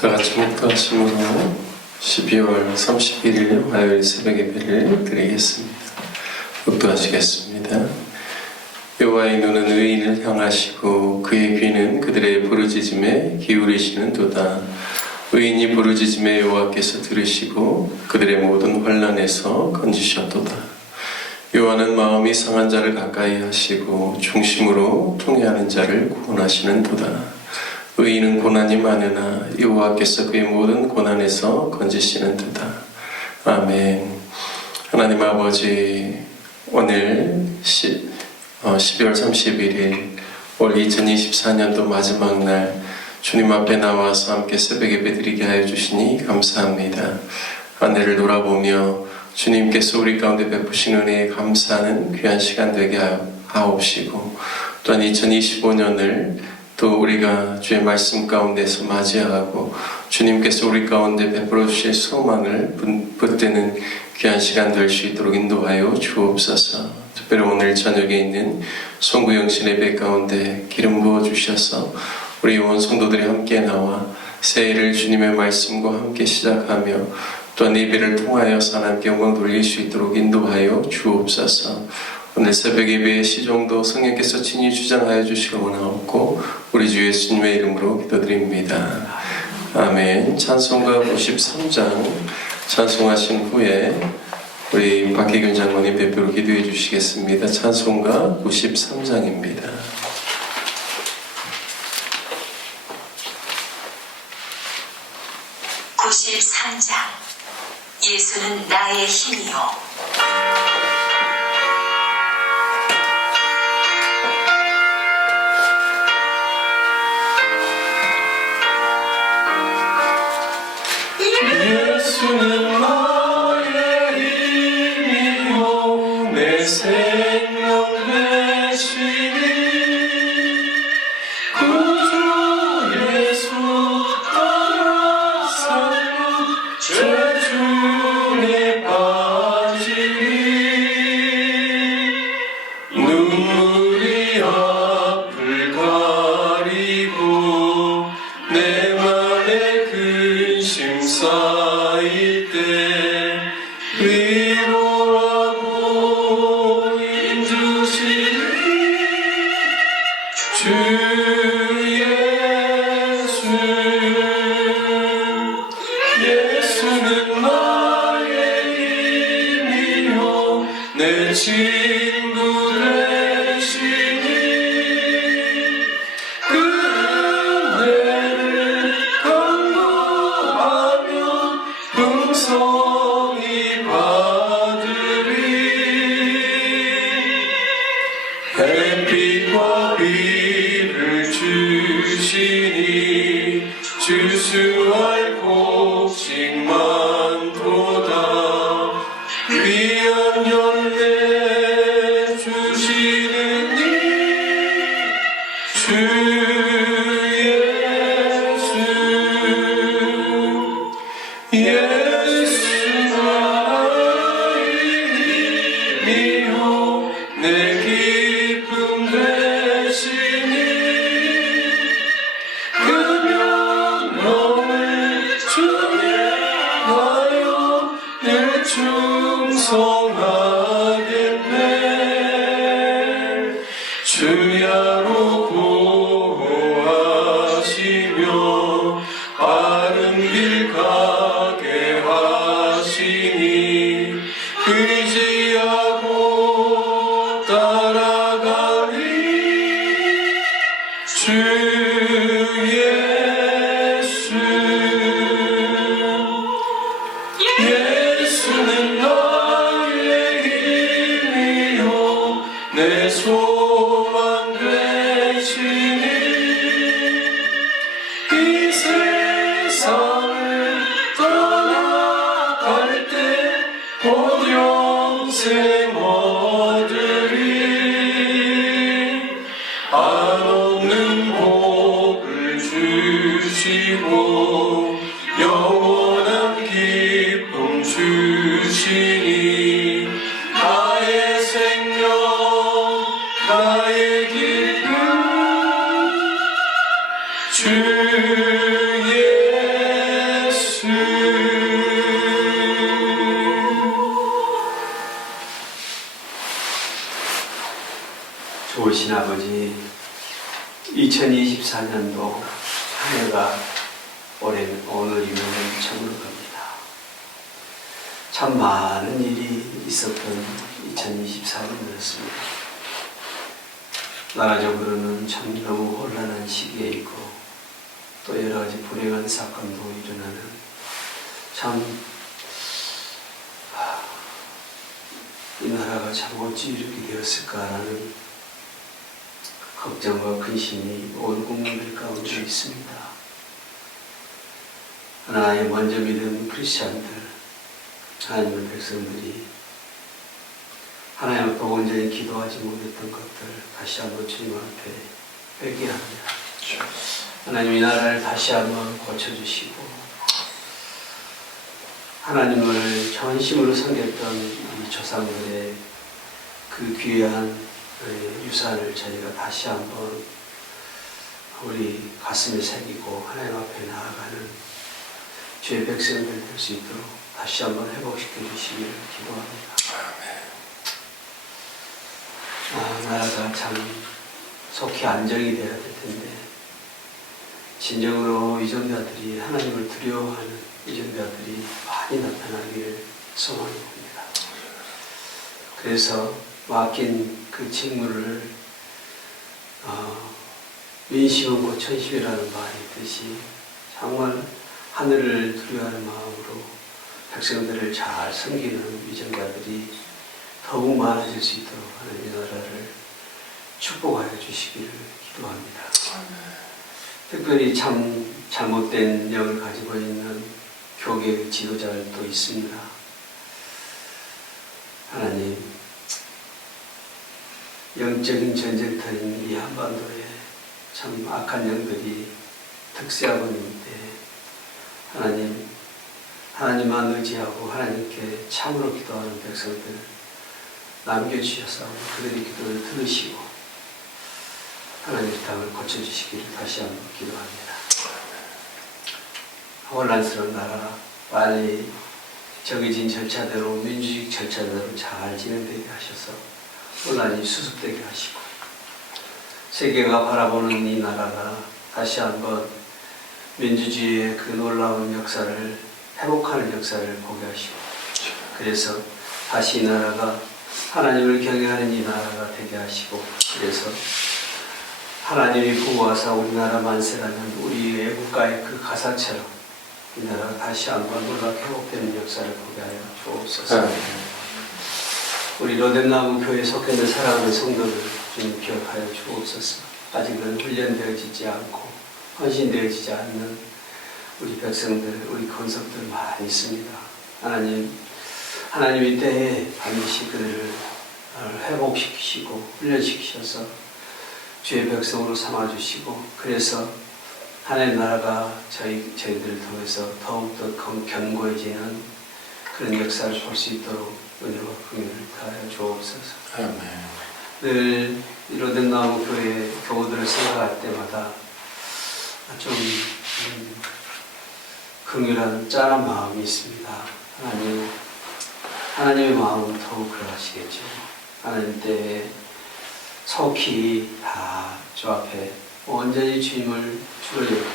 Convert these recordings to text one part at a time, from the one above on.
다 같이 목도하심으로 12월 31일 화요일 새벽 예배를 드리겠습니다. 목도하시겠습니다. 여호와의 눈은 의인을 향하시고 그의 귀는 그들의 부르짖음에 기울이시는도다. 의인이 부르짖음에 여호와께서 들으시고 그들의 모든 환난에서 건지셨도다. 여호와는 마음이 상한 자를 가까이 하시고 중심으로 통회하는 자를 구원하시는도다. 의인은 고난이 많으나 여호와께서 그의 모든 고난에서 건지시는도다. 아멘. 하나님 아버지, 오늘 12월 31일 올 2024년도 마지막 날 주님 앞에 나와서 함께 새벽 예배 드리게 하여 주시니 감사합니다. 한 해를 돌아보며 주님께서 우리 가운데 베푸신 은혜에 감사하는 귀한 시간 되게 하옵시고, 또한 2025년을 또 우리가 주의 말씀 가운데서 맞이하고 주님께서 우리 가운데 베풀어 주실 소망을 붙드는 귀한 시간 될 수 있도록 인도하여 주옵소서. 특별히 오늘 저녁에 있는 송구영신 예배 가운데 기름 부어 주셔서 우리 온 성도들이 함께 나와 새해를 주님의 말씀과 함께 시작하며 또한 예배를 통하여 하나님께 영광 돌릴 수 있도록 인도하여 주옵소서. 오늘 새벽 예배의 시종도 성령께서 친히 주장하여 주시길 원하옵고 우리 주 예수님의 이름으로 기도드립니다. 아멘. 찬송가 93장 찬송하신 후에 우리 박혜균 장로님 대표로 기도해 주시겠습니다. 찬송가 93장입니다. 예수는 나의 힘이요. 예수는 나의 힘이요 내 생명 되시니 구주 예수 따라 살고 죄 중에 빠지니 눈물이 앞을 가리고 내 맘에 근심 쌓일 때 위로하고 힘주시니 주 예수. 예수는 나의 힘이요 내 친구 되시니 그 은혜를 간구하면 풍성히 받으리. 햇빛과 비를 주시니 주수할 곡식 많도다. 귀한 열매 주시는 이 주 예수. 예수 나의 힘이요 내 기쁨 되시니 그 명령을 준행하여 늘 충성하겠네. 주야로 보호하시며 바른 길 가게 하시니 의지하고 따라가리. 주 예수. 예수는 나의 힘이요 내 소망 되시니 이 세상을 떠나갈 때 곧 영생 얻으리. 한없는 복을 주시고 영원한 기쁨 주시니 나의 생명 나의 기쁨 주 예수. 좋으신 아버지, 2024년도 한 해가 오늘이면 처음으로 갑니다. 참 많은 일이 있었던 2024년이었습니다. 나라적으로는 참 너무 혼란한 시기에 있고 또 여러 가지 불행한 사건도 일어나는 참 이 나라가 참 어찌 이렇게 되었을까라는 걱정과 근심이 온 국민들 가운데 있습니다. 하나의 먼저 믿은 크리스찬들, 하나님의 백성들이 하나님 앞에 온전히 기도하지 못했던 것들 다시 한번 주님 앞에 회개합니다. 하나님 이 나라를 다시 한번 고쳐주시고 하나님을 전심으로 섬겼던 이 조상들의 그 귀한 유산을 저희가 다시 한번 우리 가슴에 새기고 하나님 앞에 나아가는 주의 백성들 될 수 있도록 다시 한번 회복시켜 주시기를 기도합니다. 나라가 참 속히 안정이 되어야 될 텐데 진정으로 위정자들이 하나님을 두려워하는 위정자들이 많이 나타나기를 소망해 봅니다. 그래서 맡긴 그 직무를 민심은 곧 천심이라는 말이 있듯이 정말 하늘을 두려워하는 마음으로 백성들을 잘 섬기는 위정자들이 더욱 많아질 수 있도록 하나님의 나라를 축복하여 주시기를 기도합니다. 특별히 참 잘못된 영을 가지고 있는 교계의 지도자들도 있습니다. 하나님, 영적인 전쟁터인 이 한반도에 참 악한 영들이 특세하고 있는데 하나님만 의지하고 하나님께 참으로 기도하는 백성들 남겨주셔서 그들의 기도를 들으시고 하나님의 땅을 고쳐주시기를 다시 한번 기도합니다. 혼란스러운 나라 빨리 정해진 절차대로 민주주의 절차대로 잘 진행되게 하셔서 혼란이 수습되게 하시고 세계가 바라보는 이 나라가 다시 한번 민주주의의 그 놀라운 역사를 회복하는 역사를 보게 하시고 그래서 다시 이 나라가 하나님을 경외하는 이 나라가 되게 하시고 그래서 하나님이 부어서 우리나라 만세라는 우리 애국가의 그 가사처럼 이 나라가 다시 한번 놀랍게 회복되는 역사를 보게 하여 주옵소서. 우리 로뎀나무 교회에 속해 있는 사랑하는 성도들 좀 기억하여 주옵소서. 아직은 훈련되어지지 않고 헌신되어지지 않는 우리 백성들, 우리 권속들 많이 있습니다. 하나님 이 때에 반드시 그들을 회복시키시고 훈련시키셔서 주의 백성으로 삼아주시고 그래서 하나님 나라가 저희들을 통해서 더욱더 견고해지는 그런 역사를 볼 수 있도록 은혜와 긍휼을 다하여 주옵소서. 늘 로뎀나무 교회 교우들을 생각할 때마다 좀 긍휼한 짠한 마음이 있습니다. 하나님의 마음은 더욱 그러하시겠죠. 하나님 때에 속히 다 주 앞에 온전히 주를 여기고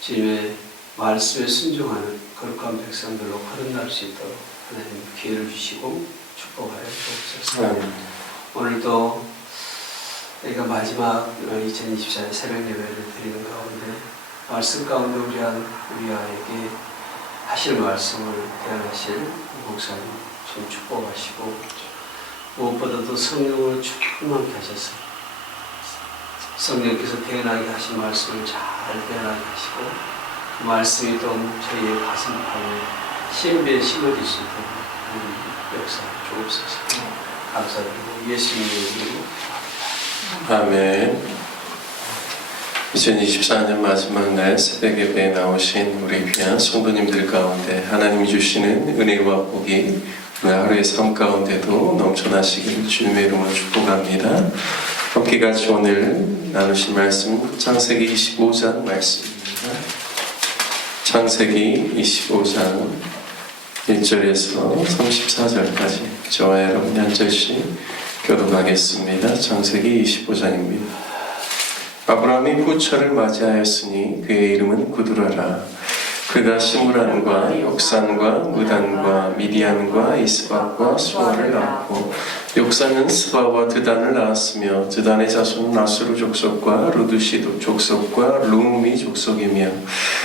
주님의 말씀에 순종하는 거룩한 백성들로 거듭날 수 있도록 하나님 기회를 주시고 축복하여 주옵소서. 오늘도 우리가 마지막 2024년 새벽 예배를 드리는 가운데 말씀 가운데 우리에게 하실 말씀을 대하실 목사님 좀 축복하시고 무엇보다도 성령을 충만하게 하셔서 성령께서 태어나게 하신 말씀을 잘 태어나게 하시고 그 말씀이 또 저희의 가슴판에 신비에 심어질 수 있도록 역사 주옵소서. 감사드리고 예수님의 이름으로 아멘. 2024년 마지막 날 새벽 예배에 나오신 우리 귀한 성도님들 가운데 하나님이 주시는 은혜와 복이 오늘 하루의 삶 가운데도 넘쳐나시길 주님의 이름으로 축복합니다. 함께 같이 오늘 나누신 말씀은 창세기 25장 말씀입니다. 창세기 25장 1절에서 34절까지 저와 여러분이 한 절씩 교독하겠습니다. 창세기 25장입니다. 아브라함이 후처를 맞이하였으니 그의 이름은 구두라라. 그가 시므란과 욕산과 무단과 미디안과 이스박과 수아를 낳았고, 욕산은 스바와 드단을 낳았으며, 드단의 자손은 나스루 족속과 루두시 족속과 루미 족속이며,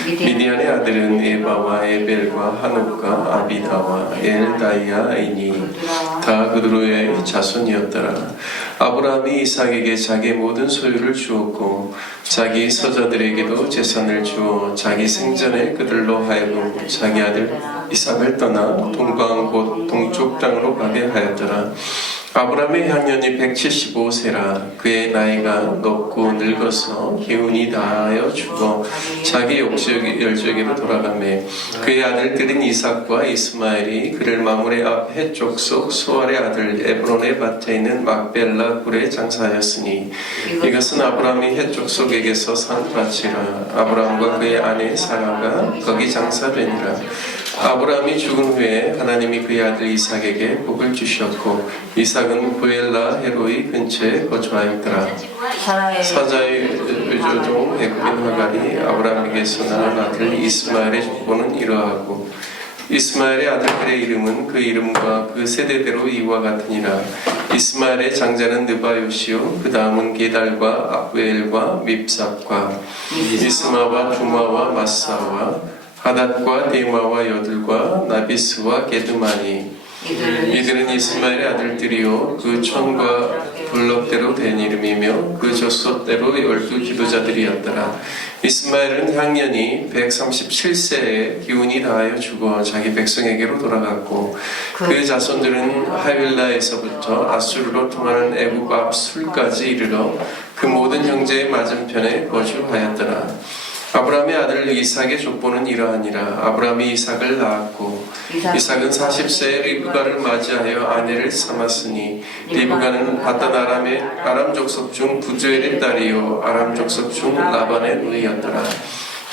미디안의 아들은 에바와 에벨과 하녹과 아비다와 엘다이아이니 다 그들의 자손이었더라. 아브라함이 이삭에게 자기의 모든 소유를 주었고, 자기 서자들에게도 재산을 주어 자기 생전에 그들로 하여금 자기 아들 이삭을 떠나 동방 곧 동쪽 땅으로 가게 하였더라. 아브라함의 향년이 175세라. 그의 나이가 높고 늙어서 기운이 다하여 죽어 자기 열조에게로 돌아가매, 그의 아들들인 이삭과 이스마엘이 그를 마므레 앞 헷족속 수알의 아들 에브론의 밭에 있는 막벨라 굴에 장사하였으니, 이것은 아브라함이 헷족속에게서 산 밭이라. 아브라함과 그의 아내 사라가 거기 장사되니라. 아브라함이 죽은 후에 하나님이 그의 아들 이삭에게 복을 주셨고, 이삭은 부엘라 헤로이 근처에 거주하였더라. 사자의 조종 애굽인 하갈이 아브라함에게서 낳은 아들 이스마엘의 족보는 이러하고, 이스마엘의 아들들의 이름은 그 이름과 그 세대대로 이와 같으니라. 이스마엘의 장자는 느바요시요, 그 다음은 게달과 아브엘과 밉삽과 이스마와 두마와 마사와 하닷과 데마와 여들과 나비스와 게드마니, 이들은 이스마엘의 아들들이요 그 촌과 블럭대로 된 이름이며 그 젖소대로 12 기도자들이었더라. 이스마엘은 향년이 137세에 기운이 다하여 죽어 자기 백성에게로 돌아갔고, 그 자손들은 하윌라에서부터 아수르로 통하는 애굽 앞 술까지 이르러 그 모든 형제의 맞은편에 거주하였더라. 아브라함의 아들 이삭의 족보는 이러하니라. 아브라함이 이삭을 낳았고, 이삭은 40세에 리브가를 맞이하여 아내를 삼았으니, 리브가는 바단 아람 족속 중 부두엘의 딸이요 아람 족속 중 라반의 누이였더라.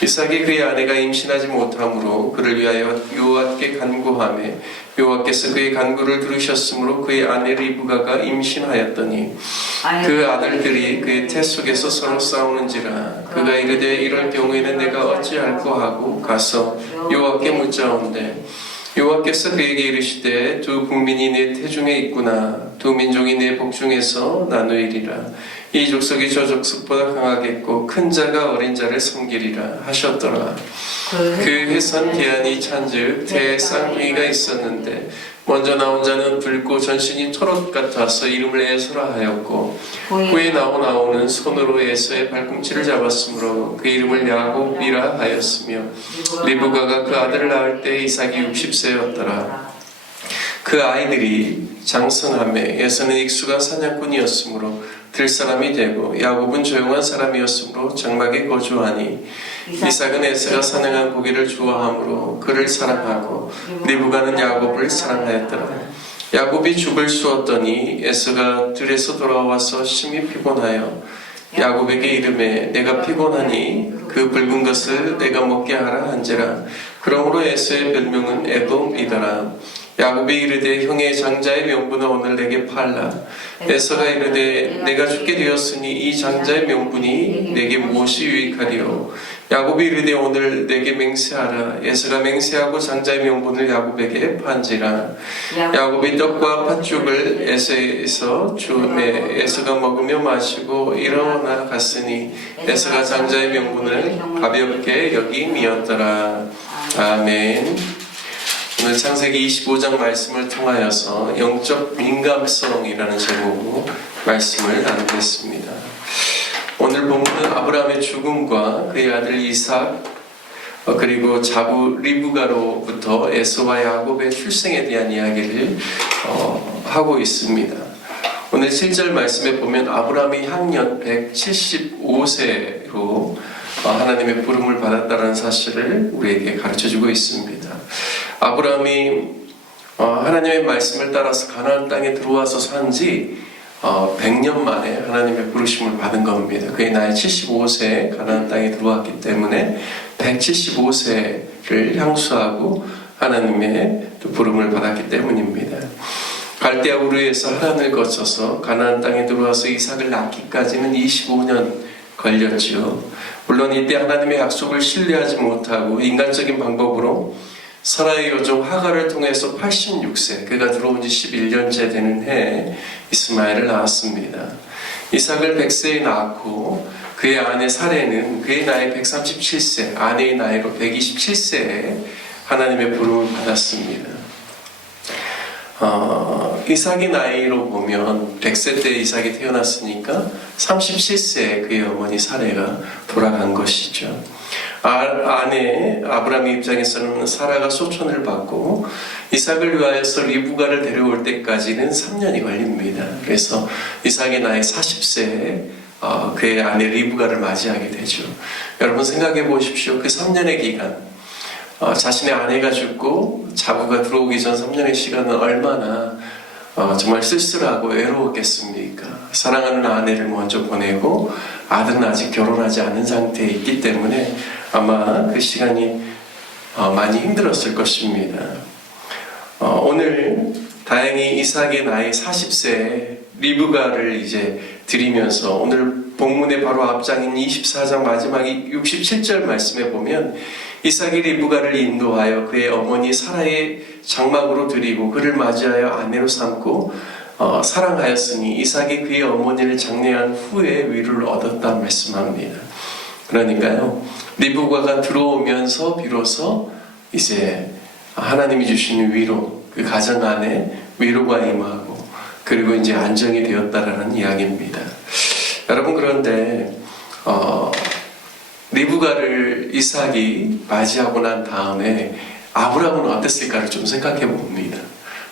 이삭이 그의 아내가 임신하지 못하므로 그를 위하여 여호와께 간구하매, 여호와께서 그의 간구를 들으셨으므로 그의 아내 리브가가 임신하였더니, 그 아들들이 그의 태 속에서 서로 싸우는지라. 그가 이르되 이럴 경우에는 내가 어찌할꼬 하고 가서 여호와께 묻자온대, 여호와께서 그에게 이르시되 두 국민이 내 태중에 있구나. 두 민족이 내 복중에서 나누이리라. 이 족속이 저 족속보다 강하겠고 큰 자가 어린 자를 섬기리라 하셨더라. 그 해선 계한이 찬즉 태에 쌍둥이가 있었는데, 먼저 나온 자는 붉고 전신이 초록 같아서 이름을 에서라 하였고, 후에 나온 아우는 손으로 에서의 발꿈치를 잡았으므로 그 이름을 야곱이라 하였으며, 리브가가 그 아들을 낳을 때 이삭이 60세였더라. 그 아이들이 장성하매 에서는 익수가 사냥꾼이었으므로 들 사람이 되고, 야곱은 조용한 사람이었으므로 장막에 거주하니, 이삭은 에서가 사냥한 고기를 좋아하므로 그를 사랑하고, 리브가는 야곱을 사랑하였더라. 야곱이 죽을 쑤었더니 에서가 들에서 돌아와서 심히 피곤하여 야곱에게 이르매, 내가 피곤하니 그 붉은 것을 내가 먹게 하라 한지라. 그러므로 에서의 별명은 에돔이더라. 야곱이 이르되 형의 장자의 명분을 오늘 내게 팔라. 에서가 이르되 내가 죽게 되었으니 이 장자의 명분이 내게 무엇이 유익하리요. 야곱이 이르되 오늘 내게 맹세하라. 에서가 맹세하고 장자의 명분을 야곱에게 판지라. 야곱이 떡과 팥죽을 에서에서 주매, 에서가 먹으며 마시고 일어나 갔으니 에서가 장자의 명분을 가볍게 여김이었더라. 아멘. 오늘 창세기 25장 말씀을 통하여서 영적 민감성이라는 제목으로 말씀을 나누겠습니다. 오늘 본문은 아브라함의 죽음과 그의 아들 이삭, 그리고 자부 리브가로부터 에서와 야곱의 출생에 대한 이야기를 하고 있습니다. 오늘 7절 말씀에 보면 아브라함이 향년 175세로 하나님의 부름을 받았다는 사실을 우리에게 가르쳐주고 있습니다. 아브라함이 하나님의 말씀을 따라서 가나안 땅에 들어와서 산지 100년 만에 하나님의 부르심을 받은 겁니다. 그의 나이 75세에 가나안 땅에 들어왔기 때문에 175세를 향수하고 하나님의 부름을 받았기 때문입니다. 갈대아 우르에서 하란을 거쳐서 가나안 땅에 들어와서 이삭을 낳기까지는 25년 걸렸지요. 물론 이때 하나님의 약속을 신뢰하지 못하고 인간적인 방법으로 사라의 요종 하갈을 통해서 86세, 그가 들어온 지 11년째 되는 해에 이스마엘을 낳았습니다. 이삭을 100세에 낳았고 그의 아내 사레는 그의 나이 137세, 아내의 나이로 127세에 하나님의 부름을 받았습니다. 이삭의 나이로 보면 100세 때 이삭이 태어났으니까 37세에 그의 어머니 사레가 돌아간 것이죠. 아내 아브라함의 입장에서는 사라가 소천을 받고 이삭을 위하여서 리브가를 데려올 때까지는 3년이 걸립니다. 그래서 이삭의 나이 40세에 그의 아내 리브가를 맞이하게 되죠. 여러분 생각해 보십시오. 그 3년의 기간, 자신의 아내가 죽고 자부가 들어오기 전 3년의 시간은 얼마나 정말 쓸쓸하고 외로웠겠습니까? 사랑하는 아내를 먼저 보내고 아들은 아직 결혼하지 않은 상태에 있기 때문에 아마 그 시간이 많이 힘들었을 것입니다. 오늘 다행히 이삭의 나이 40세에 리브가를 이제 드리면서 오늘 본문의 바로 앞장인 24장 마지막 67절 말씀에 보면 이삭이 리브가를 인도하여 그의 어머니 사라의 장막으로 드리고 그를 맞이하여 아내로 삼고 사랑하였으니 이삭이 그의 어머니를 장례한 후에 위로를 얻었다 말씀합니다. 그러니까요, 리브가가 들어오면서 비로소 이제 하나님이 주시는 위로, 그 가정 안에 위로가 임하고 그리고 이제 안정이 되었다라는 이야기입니다. 여러분, 그런데 리브가를 이삭이 맞이하고 난 다음에 아브라함은 어땠을까를 좀 생각해 봅니다.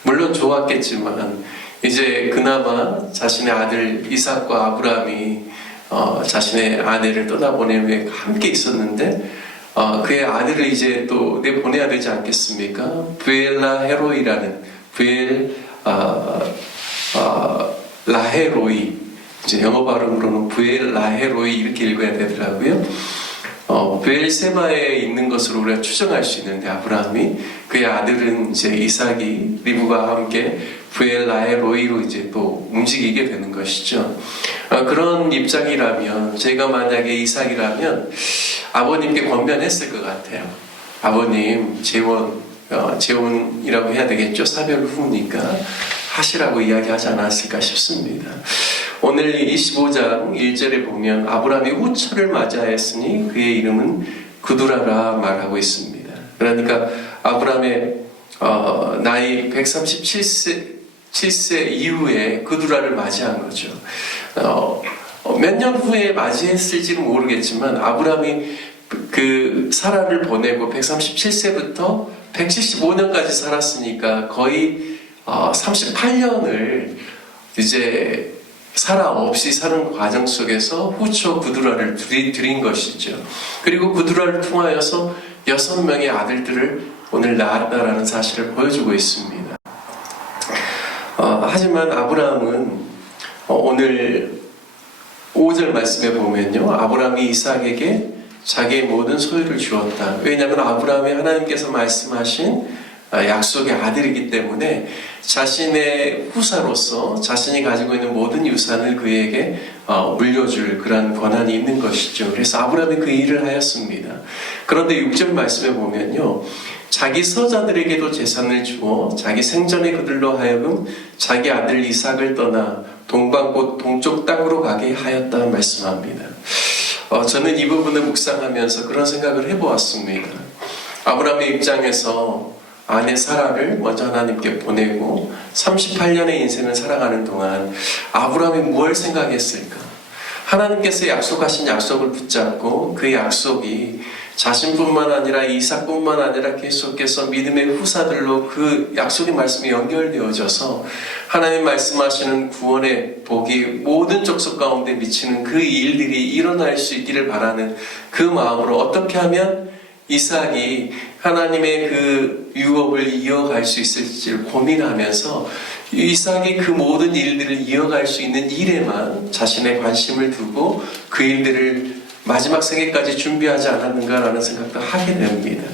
물론 좋았겠지만 이제 그나마 자신의 아들 이삭과 아브라함이 자신의 아내를 떠나보낸 후에 함께 있었는데 그의 아들을 이제 또 내보내야 되지 않겠습니까? 부엘라 헤로이라는 라헤로이, 이제 영어 발음으로는 부엘라헤로이 이렇게 읽어야 되더라고요. 부엘세바에 있는 것으로 우리가 추정할 수 있는데 아브라함이 그의 아들은 이제 이삭이 리브가와 함께 부엘라헤로이로 이제 또 움직이게 되는 것이죠. 그런 입장이라면 제가 만약에 이삭이라면 아버님께 권면했을 것 같아요. 아버님 재혼이라고 해야 되겠죠. 사별 후니까 하시라고 이야기하지 않았을까 싶습니다. 오늘 25장 1절에 보면 아브라함이 후처를 맞이하였으니 그의 이름은 그두라라 말하고 있습니다. 그러니까 아브라함의 나이 137세 이후에 그두라를 맞이한 거죠. 몇 년 후에 맞이했을지는 모르겠지만 아브라함이 그 사라를 보내고 137세부터 175년까지 살았으니까 거의 38년을 이제 사라 없이 사는 과정 속에서 후처 구두라를 드린 것이죠. 그리고 구두라를 통하여서 6명의 아들들을 오늘 낳았다라는 사실을 보여주고 있습니다. 하지만 아브라함은 오늘 5절 말씀에 보면요, 아브라함이 이삭에게 자기의 모든 소유를 주었다. 왜냐하면 아브라함이 하나님께서 말씀하신 약속의 아들이기 때문에 자신의 후사로서 자신이 가지고 있는 모든 유산을 그에게 물려줄 그런 권한이 있는 것이죠. 그래서 아브라함이 그 일을 하였습니다. 그런데 6절 말씀에 보면요, 자기 서자들에게도 재산을 주어 자기 생전에 그들로 하여금 자기 아들 이삭을 떠나 동방 곧 동쪽 땅으로 가게 하였다 말씀합니다. 저는 이 부분을 묵상하면서 그런 생각을 해보았습니다. 아브라함의 입장에서 아내 사라를 먼저 하나님께 보내고 38년의 인생을 살아가는 동안 아브라함이 무엇을 생각했을까? 하나님께서 약속하신 약속을 붙잡고 그 약속이 자신뿐만 아니라 이삭뿐만 아니라 계속해서 믿음의 후사들로 그 약속의 말씀이 연결되어져서 하나님 말씀하시는 구원의 복이 모든 족속 가운데 미치는 그 일들이 일어날 수 있기를 바라는 그 마음으로 어떻게 하면 이삭이 하나님의 그 유업을 이어갈 수 있을지를 고민하면서 이삭이 그 모든 일들을 이어갈 수 있는 일에만 자신의 관심을 두고 그 일들을 마지막 세계까지 준비하지 않았는가라는 생각도 하게 됩니다.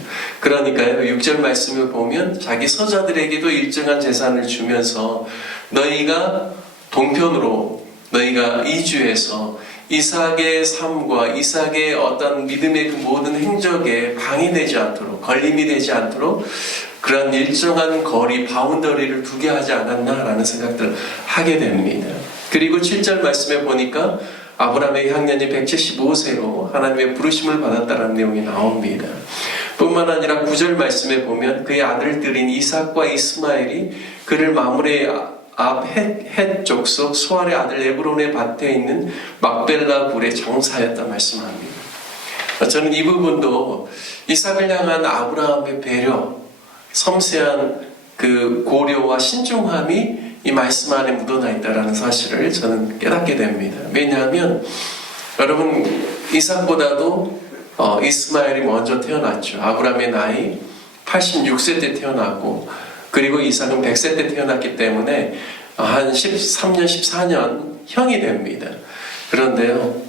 그러니까요, 6절 말씀을 보면 자기 서자들에게도 일정한 재산을 주면서 너희가 동편으로 너희가 이주해서 이삭의 삶과 이삭의 어떤 믿음의 그 모든 행적에 방해되지 않도록, 걸림이 되지 않도록 그런 일정한 거리, 바운더리를 두게 하지 않았나라는 생각들을 하게 됩니다. 그리고 7절 말씀에 보니까 아브라함의 향년이 175세로 하나님의 부르심을 받았다는 내용이 나옵니다. 뿐만 아니라 9절 말씀에 보면 그의 아들들인 이삭과 이스마엘이 그를 마므레 앞 헷 족속 수알의 아들 에브론의 밭에 있는 막벨라 굴에 장사였다 말씀합니다. 저는 이 부분도 이삭을 향한 아브라함의 배려, 섬세한 그 고려와 신중함이 이 말씀 안에 묻어나 있다는 사실을 저는 깨닫게 됩니다. 왜냐하면 여러분 이삭보다도 이스마엘이 먼저 태어났죠. 아브라함의 나이 86세 때 태어났고 그리고 이삭은 100세 때 태어났기 때문에 한 13년, 14년 형이 됩니다. 그런데요,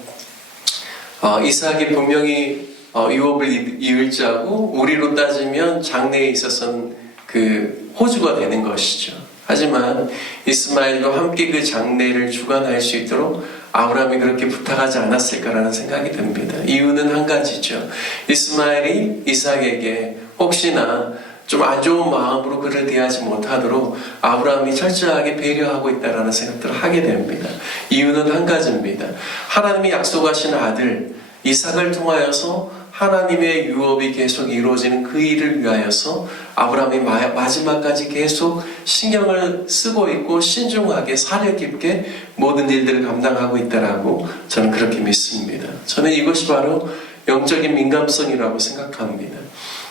이삭이 분명히 유업을 이을 자고 우리로 따지면 장래에 있어서는 그 호주가 되는 것이죠. 하지만 이스마엘과 함께 그 장래를 주관할 수 있도록 아브라함이 그렇게 부탁하지 않았을까라는 생각이 듭니다. 이유는 한 가지죠. 이스마엘이 이삭에게 혹시나 좀 안 좋은 마음으로 그를 대하지 못하도록 아브라함이 철저하게 배려하고 있다는 생각들을 하게 됩니다. 이유는 한 가지입니다. 하나님이 약속하신 아들 이삭을 통하여서 하나님의 유업이 계속 이루어지는 그 일을 위하여서 아브라함이 마지막까지 계속 신경을 쓰고 있고 신중하게 사려 깊게 모든 일들을 감당하고 있다라고 저는 그렇게 믿습니다. 저는 이것이 바로 영적인 민감성이라고 생각합니다.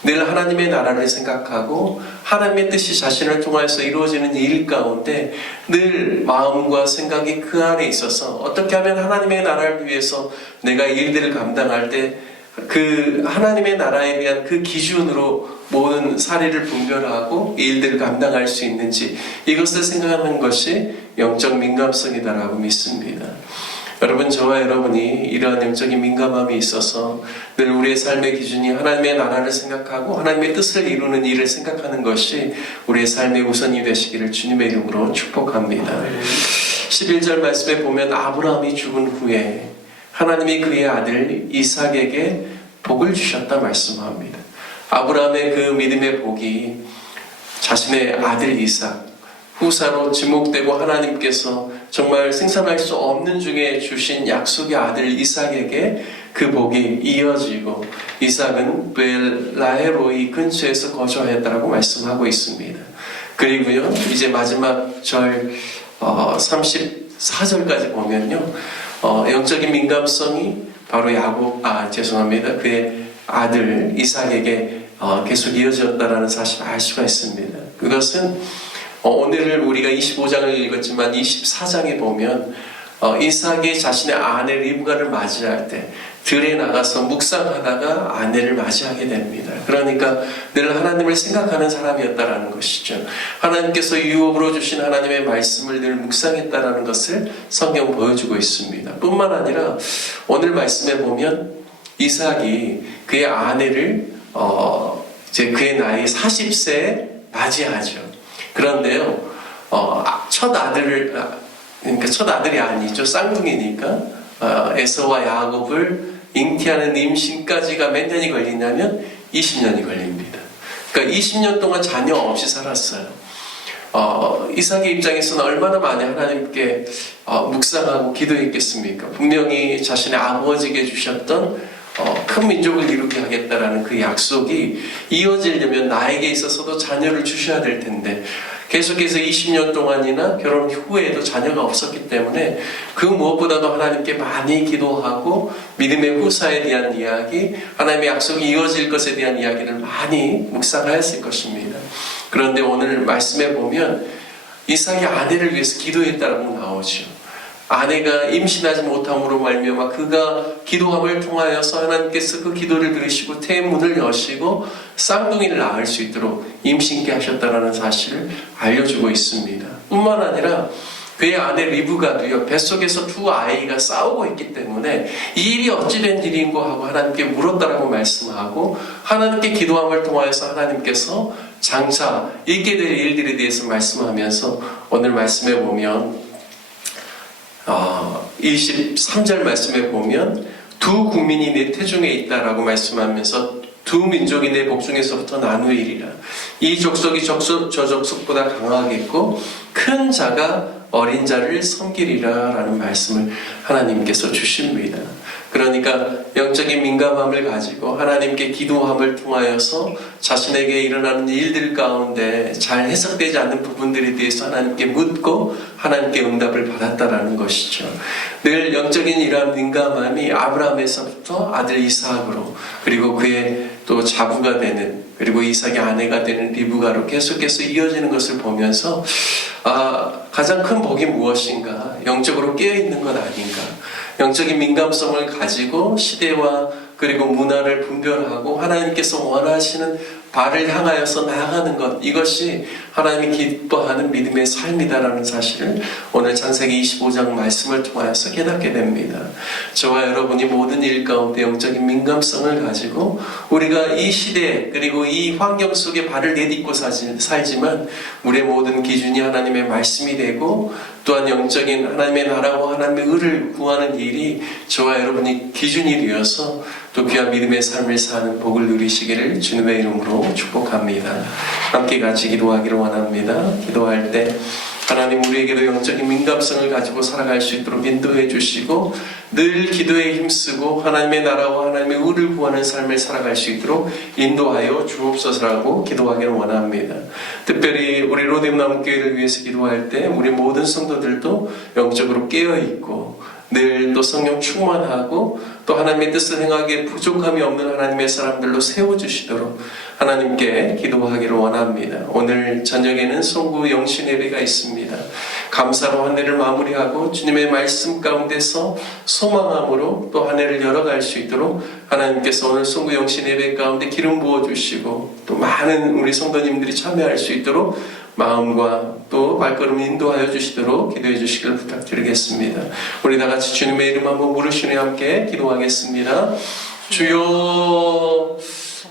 늘 하나님의 나라를 생각하고 하나님의 뜻이 자신을 통해서 이루어지는 일 가운데 늘 마음과 생각이 그 안에 있어서 어떻게 하면 하나님의 나라를 위해서 내가 일들을 감당할 때 그 하나님의 나라에 대한 그 기준으로 모든 사례를 분별하고 일들을 감당할 수 있는지 이것을 생각하는 것이 영적 민감성이다라고 믿습니다. 여러분, 저와 여러분이 이러한 영적인 민감함이 있어서 늘 우리의 삶의 기준이 하나님의 나라를 생각하고 하나님의 뜻을 이루는 일을 생각하는 것이 우리의 삶의 우선이 되시기를 주님의 이름으로 축복합니다. 11절 말씀에 보면 아브라함이 죽은 후에 하나님이 그의 아들 이삭에게 복을 주셨다 말씀합니다. 아브라함의 그 믿음의 복이 자신의 아들 이삭, 후사로 지목되고 하나님께서 정말 생산할 수 없는 중에 주신 약속의 아들 이삭에게 그 복이 이어지고 이삭은 벨라헤로이 근처에서 거주하였다라고 말씀하고 있습니다. 그리고요, 이제 마지막 절 34절까지 보면요, 영적인 민감성이 바로 그의 아들 이삭에게 계속 이어졌다라는 사실을 알 수가 있습니다. 그것은 오늘 우리가 25장을 읽었지만 24장에 보면 이삭이 자신의 아내 리브가를 맞이할 때 들에 나가서 묵상하다가 아내를 맞이하게 됩니다. 그러니까 늘 하나님을 생각하는 사람이었다라는 것이죠. 하나님께서 유업으로 주신 하나님의 말씀을 늘 묵상했다라는 것을 성경 보여주고 있습니다. 뿐만 아니라 오늘 말씀에 보면 이삭이 그의 아내를 이제 그의 나이 40세에 맞이하죠. 그런데요, 첫 아들이 아니죠. 쌍둥이니까 에서와 야곱을 잉태하는 임신까지가 몇 년이 걸리냐면 20년이 걸립니다. 그러니까 20년 동안 자녀 없이 살았어요. 이삭의 입장에서는 얼마나 많이 하나님께 묵상하고 기도했겠습니까? 분명히 자신의 아버지에게 주셨던 큰 민족을 이루게 하겠다라는 그 약속이 이어지려면 나에게 있어서도 자녀를 주셔야 될 텐데 계속해서 20년 동안이나 결혼 후에도 자녀가 없었기 때문에 그 무엇보다도 하나님께 많이 기도하고 믿음의 후사에 대한 이야기, 하나님의 약속이 이어질 것에 대한 이야기를 많이 묵상하였을 것입니다. 그런데 오늘 말씀에 보면 이삭이 아내를 위해서 기도했다라고 나오죠. 아내가 임신하지 못함으로 말미암아 그가 기도함을 통하여서 하나님께서 그 기도를 들으시고 태문을 여시고 쌍둥이를 낳을 수 있도록 임신케 하셨다는 사실을 알려주고 있습니다. 뿐만 아니라 그의 아내 리브가도요, 뱃속에서 두 아이가 싸우고 있기 때문에 이 일이 어찌된 일인고 하고 하나님께 물었다라고 말씀하고, 하나님께 기도함을 통하여서 하나님께서 장차 있게 될 일들에 대해서 말씀하면서 오늘 말씀에 보면 23절 말씀에 보면 두 국민이 내 태중에 있다라고 말씀하면서 두 민족이 내 복중에서부터 나누이리라. 이 족속이 저 족속보다 강하겠고 큰 자가 어린 자를 섬기리라 라는 말씀을 하나님께서 주십니다. 그러니까 영적인 민감함을 가지고 하나님께 기도함을 통하여서 자신에게 일어나는 일들 가운데 잘 해석되지 않는 부분들에 대해서 하나님께 묻고 하나님께 응답을 받았다라는 것이죠. 늘 영적인 이러한 민감함이 아브라함에서부터 아들 이삭으로, 그리고 그의 또 자부가 되는, 그리고 이삭의 아내가 되는 리브가로 계속해서 이어지는 것을 보면서 가장 큰 복이 무엇인가? 영적으로 깨어있는 것 아닌가? 영적인 민감성을 가지고 시대와 그리고 문화를 분별하고 하나님께서 원하시는 바를 향하여서 나아가는 것, 이것이 하나님이 기뻐하는 믿음의 삶이다라는 사실을 오늘 창세기 25장 말씀을 통하여서 깨닫게 됩니다. 저와 여러분이 모든 일 가운데 영적인 민감성을 가지고 우리가 이 시대 그리고 이 환경 속에 발을 내딛고 살지만 우리의 모든 기준이 하나님의 말씀이 되고, 또한 영적인 하나님의 나라와 하나님의 의를 구하는 일이 저와 여러분이 기준이 되어서 또 귀한 믿음의 삶을 사는 복을 누리시기를 주님의 이름으로 축복합니다. 함께 같이 기도하기를 원합니다. 기도할 때 하나님 우리에게도 영적인 민감성을 가지고 살아갈 수 있도록 인도해 주시고, 늘 기도에 힘쓰고 하나님의 나라와 하나님의 의를 구하는 삶을 살아갈 수 있도록 인도하여 주옵소서라고 기도하기를 원합니다. 특별히 우리 로뎀나무교회를 위해서 기도할 때 우리 모든 성도들도 영적으로 깨어있고 늘 또 성령 충만하고 또 하나님의 뜻을 행하기에 부족함이 없는 하나님의 사람들로 세워주시도록 하나님께 기도하기를 원합니다. 오늘 저녁에는 송구 영신 예배가 있습니다. 감사로 한 해를 마무리하고 주님의 말씀 가운데서 소망함으로 또 한 해를 열어갈 수 있도록 하나님께서 오늘 송구 영신 예배 가운데 기름 부어주시고 또 많은 우리 성도님들이 참여할 수 있도록 마음과 또 발걸음 인도하여 주시도록 기도해 주시길 부탁드리겠습니다. 우리 다 같이 주님의 이름 한번 부르시며 함께 기도하겠습니다. 주여